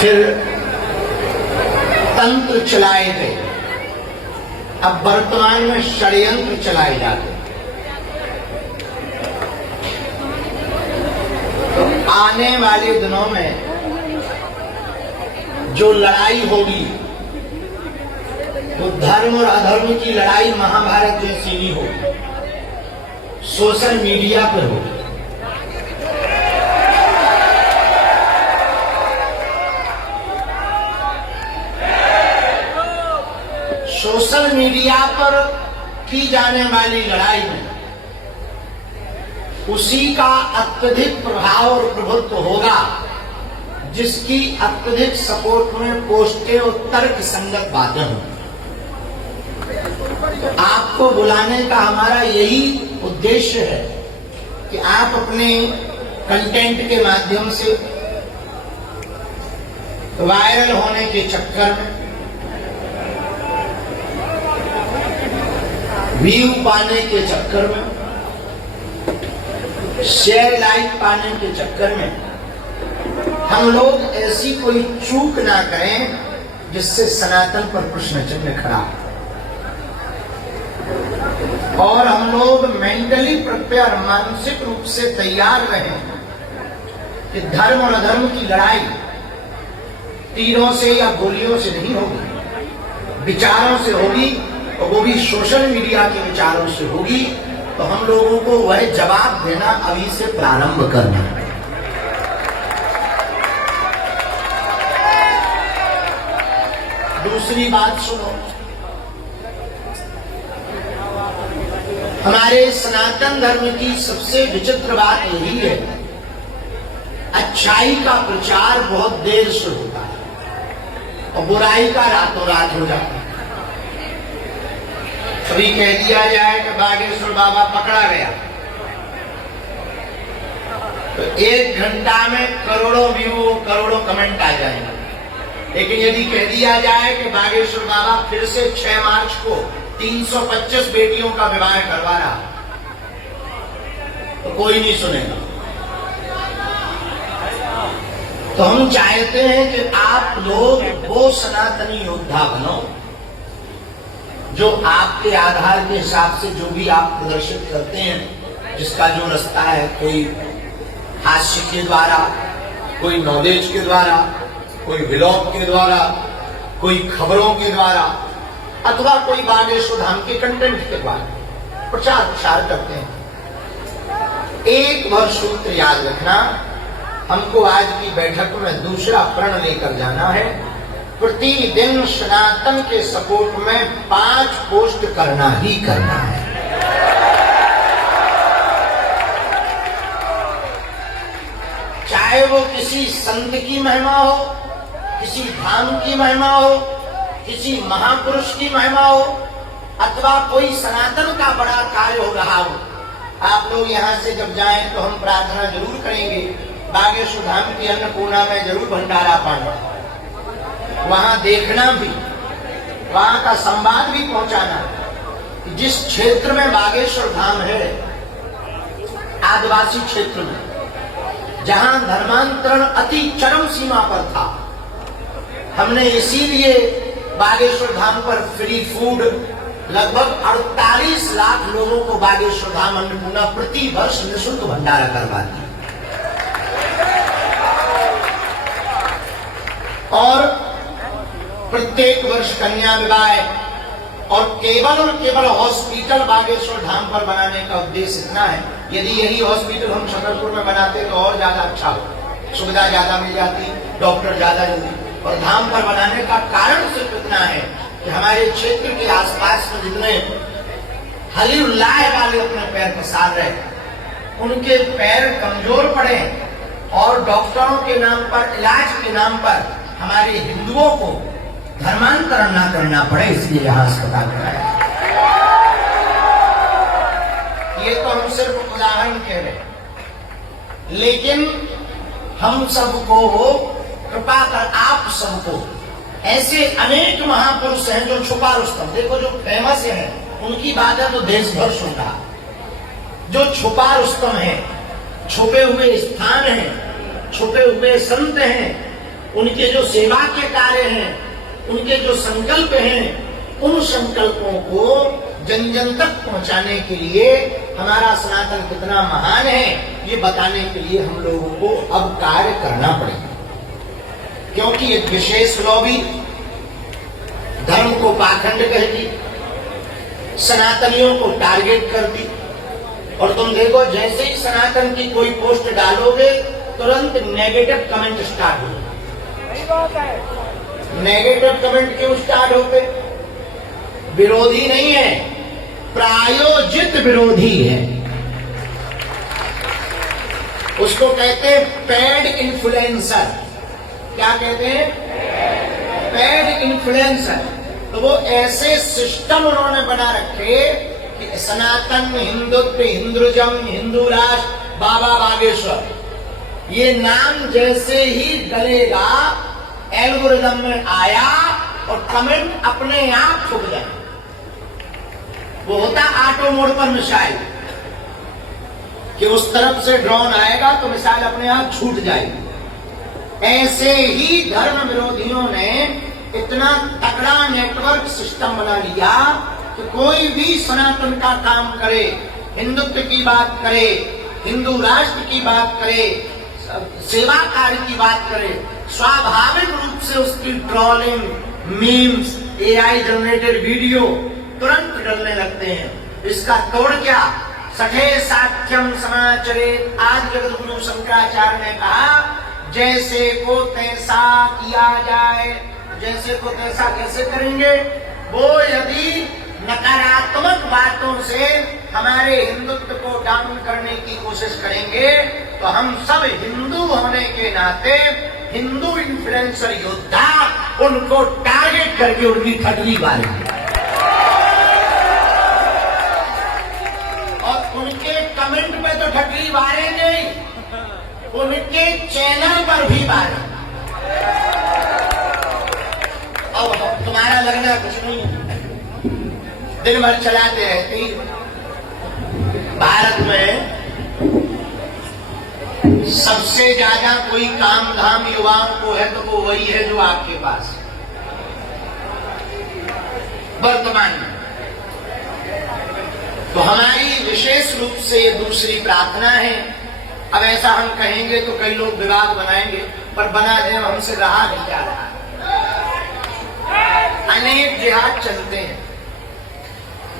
फिर तंत्र चलाए गए, अब वर्तमान में षड्यंत्र चलाए जाते। तो आने वाले दिनों में जो लड़ाई होगी वो धर्म और अधर्म की लड़ाई महाभारत जैसी नहीं होगी, सोशल मीडिया पर होगी। सोशल मीडिया पर की जाने वाली लड़ाई में उसी का अत्यधिक प्रभाव और प्रभुत्व होगा जिसकी अत्यधिक सपोर्ट में पोस्टें और तर्क संगत बातें होंगी। आपको बुलाने का हमारा यही उद्देश्य है कि आप अपने कंटेंट के माध्यम से वायरल होने के चक्कर में, व्यू पाने के चक्कर में, शेयर लाइक पाने के चक्कर में हम लोग ऐसी कोई चूक ना करें जिससे सनातन पर प्रश्न चिन्ह खड़ा है। और हम लोग मेंटली प्रिपेयर, मानसिक रूप से तैयार रहें कि धर्म और अधर्म की लड़ाई तीरों से या गोलियों से नहीं होगी, विचारों से होगी, और वो भी सोशल मीडिया के विचारों से होगी। तो हम लोगों को वह जवाब देना अभी से प्रारंभ करना है। दूसरी बात सुनो, हमारे सनातन धर्म की सबसे विचित्र बात यही है, अच्छाई का प्रचार बहुत देर से होता है और बुराई का रातों रात हो जाता है। कभी कह दिया जाए कि बागेश्वर बाबा पकड़ा गया तो 1 घंटा में करोड़ों व्यू, करोड़ों कमेंट आ जाएंगे। लेकिन यदि कह दिया जाए कि बागेश्वर बाबा फिर से 6 मार्च को 325 बेटियों का विवाह करवा रहा, तो कोई नहीं सुनेगा। तो हम चाहते हैं कि आप लोग वो सनातनी योद्धा बनो जो आपके आधार के हिसाब से जो भी आप प्रदर्शित करते हैं, जिसका जो रास्ता है, कोई हास्य के द्वारा, कोई नॉलेज के द्वारा, कोई व्लॉग के द्वारा, कोई खबरों के द्वारा, अथवा कोई बागेश्वर धाम के कंटेंट के द्वारा प्रचार प्रसार करते हैं। एक बार सूत्र याद रखना, हमको आज की बैठक में दूसरा प्रण लेकर जाना है। प्रतिदिन सनातन के सपोर्ट में 5 पोस्ट करना ही करना है। चाहे वो किसी संत की महिमा हो, किसी धाम की महिमा हो, किसी महापुरुष की महिमा हो, अथवा कोई सनातन का बड़ा कार्य हो रहा हो। आप लोग यहाँ से जब जाएं तो हम प्रार्थना जरूर करेंगे, बागेश्वर धाम की अन्नपूर्णा में जरूर भंडारा पाना, वहां देखना भी, वहां का संवाद भी पहुंचाना। जिस क्षेत्र में बागेश्वर धाम है, आदिवासी क्षेत्र में, जहां धर्मांतरण अति चरम सीमा पर था, हमने इसीलिए बागेश्वर धाम पर फ्री फूड लगभग 48 लाख लोगों को बागेश्वर धाम अन्नपूर्णा प्रति वर्ष निःशुल्क भंडारा करवाती है। और प्रत्येक वर्ष कन्या विवाह और केवल हॉस्पिटल बागेश्वर धाम पर बनाने का उद्देश्य इतना है, यदि यही हॉस्पिटल हम छतरपुर में बनाते तो और ज्यादा अच्छा हो, सुविधा ज्यादा मिल जाती, डॉक्टर ज्यादा जल्दी। और धाम पर बनाने का कारण सिर्फ इतना है कि हमारे क्षेत्र के आसपास में जितने हलीउल्लाह वाले अपने पैर पसार रहे, उनके पैर कमजोर पड़े और डॉक्टरों के नाम पर, इलाज के नाम पर हमारे हिंदुओं को धर्मांतरण ना करना पड़े, इसलिए यहाँ अस्पताल बनाया। ये तो हम सिर्फ उदाहरण कह रहे, लेकिन हम सबको कृपा कर, आप सबको, ऐसे अनेक महापुरुष हैं जो छुपा रुस्तम, देखो जो फेमस हैं उनकी बातें तो देश भर सुन रहा, जो छुपा रुस्तम है, छुपे हुए स्थान हैं, छुपे हुए संत हैं, उनके जो सेवा के कार्य हैं, उनके जो संकल्प हैं, उन संकल्पों को जन जन तक पहुंचाने के लिए हमारा सनातन कितना महान है, ये बताने के लिए हम लोगों को अब कार्य करना पड़ेगा। क्योंकि एक विशेष लॉबी धर्म को पाखंड कहती, सनातनियों को टारगेट करती। और तुम देखो, जैसे ही सनातन की कोई पोस्ट डालोगे तुरंत नेगेटिव कमेंट स्टार्ट हो। नेगेटिव कमेंट क्यों स्टार्ट होते? विरोधी नहीं है, प्रायोजित विरोधी है। उसको कहते हैं पेड इन्फ्लुएंसर। क्या कहते हैं? Paid influencer. तो वो ऐसे सिस्टम उन्होंने बना रखे कि सनातन, हिंदुत्व, हिंदुइज्म, हिंदू राष्ट्र, बाबा बागेश्वर, ये नाम जैसे ही डलेगा एल्गोरिदम में आया और कमेंट अपने आप छुप जाए। वो होता ऑटो मोड पर मिसाइल कि उस तरफ से ड्रोन आएगा तो मिसाइल अपने आप छूट जाएगी। ऐसे ही धर्म विरोधियों ने इतना तगड़ा नेटवर्क सिस्टम बना लिया कि कोई भी सनातन का काम करे, हिंदुत्व की बात करे, हिंदू राष्ट्र की बात करे, सेवा कार्य की बात करे, स्वाभाविक रूप से उसकी trolling, memes, AI generated video तुरंत डलने लगते हैं। इसका तोड़ क्या? सठे साक्ष्यम समाचरेत। आज जगत गुरु शंकराचार्य ने कहा, जैसे को तैसा किया जाए। जैसे को तैसा कैसे करेंगे? वो यदि नकारात्मक बातों से हमारे हिंदुत्व को डाउन करने की कोशिश करेंगे तो हम सब हिंदू होने के नाते हिंदू इन्फ्लुएंसर योद्धा उनको टारगेट करके उनकी ठगनी मारेंगे। और उनके कमेंट पे तो ठगनी मारेंगे, उनके चैनल पर भी मारेंगे। अब तुम्हारा लगना कुछ नहीं है, दिन भर चलाते रहते। भारत में सबसे ज्यादा कोई काम धाम युवाओं को है तो वो वही है जो आपके पास वर्तमान में। तो हमारी विशेष रूप से दूसरी प्रार्थना है। अब ऐसा हम कहेंगे तो कई लोग विवाद बनाएंगे, पर बना दें, हमसे रहा नहीं जा रहा। अनेक जिहाद चलते हैं,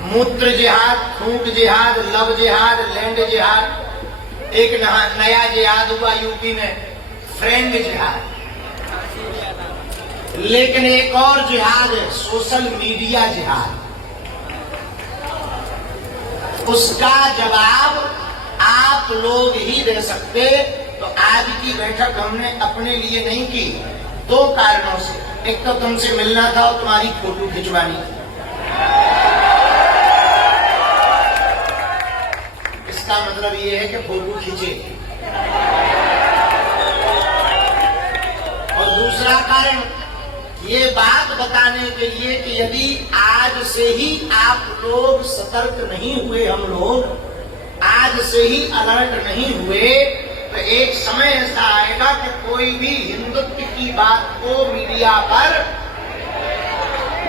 मूत्र जिहाद, थूक जिहाद, लव जिहाद, लैंड जिहाद। एक नया जिहाद हुआ यूपी में, फ्रेंड जिहाद। लेकिन एक और जिहाद है, सोशल मीडिया जिहाद। उसका जवाब आप लोग ही दे सकते। तो आज की बैठक हमने अपने लिए नहीं की, दो कारणों से। एक तो तुमसे मिलना था और तुम्हारी फोटो खिंचवानी थी। इसका मतलब ये है कि फोटो खींचे। और दूसरा कारण ये बात बताने के लिए कि यदि आज से ही आप लोग सतर्क नहीं हुए, हम लोग आज से ही अलर्ट नहीं हुए, तो एक समय ऐसा आएगा कि कोई भी हिंदुत्व की बात को मीडिया पर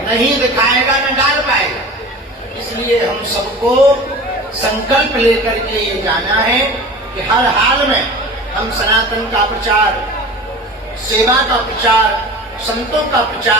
नहीं दिखाएगा, न डाल पाएगा। इसलिए हम सबको संकल्प लेकर के ये जाना है कि हर हाल में हम सनातन का प्रचार, सेवा का प्रचार, संतों का प्रचार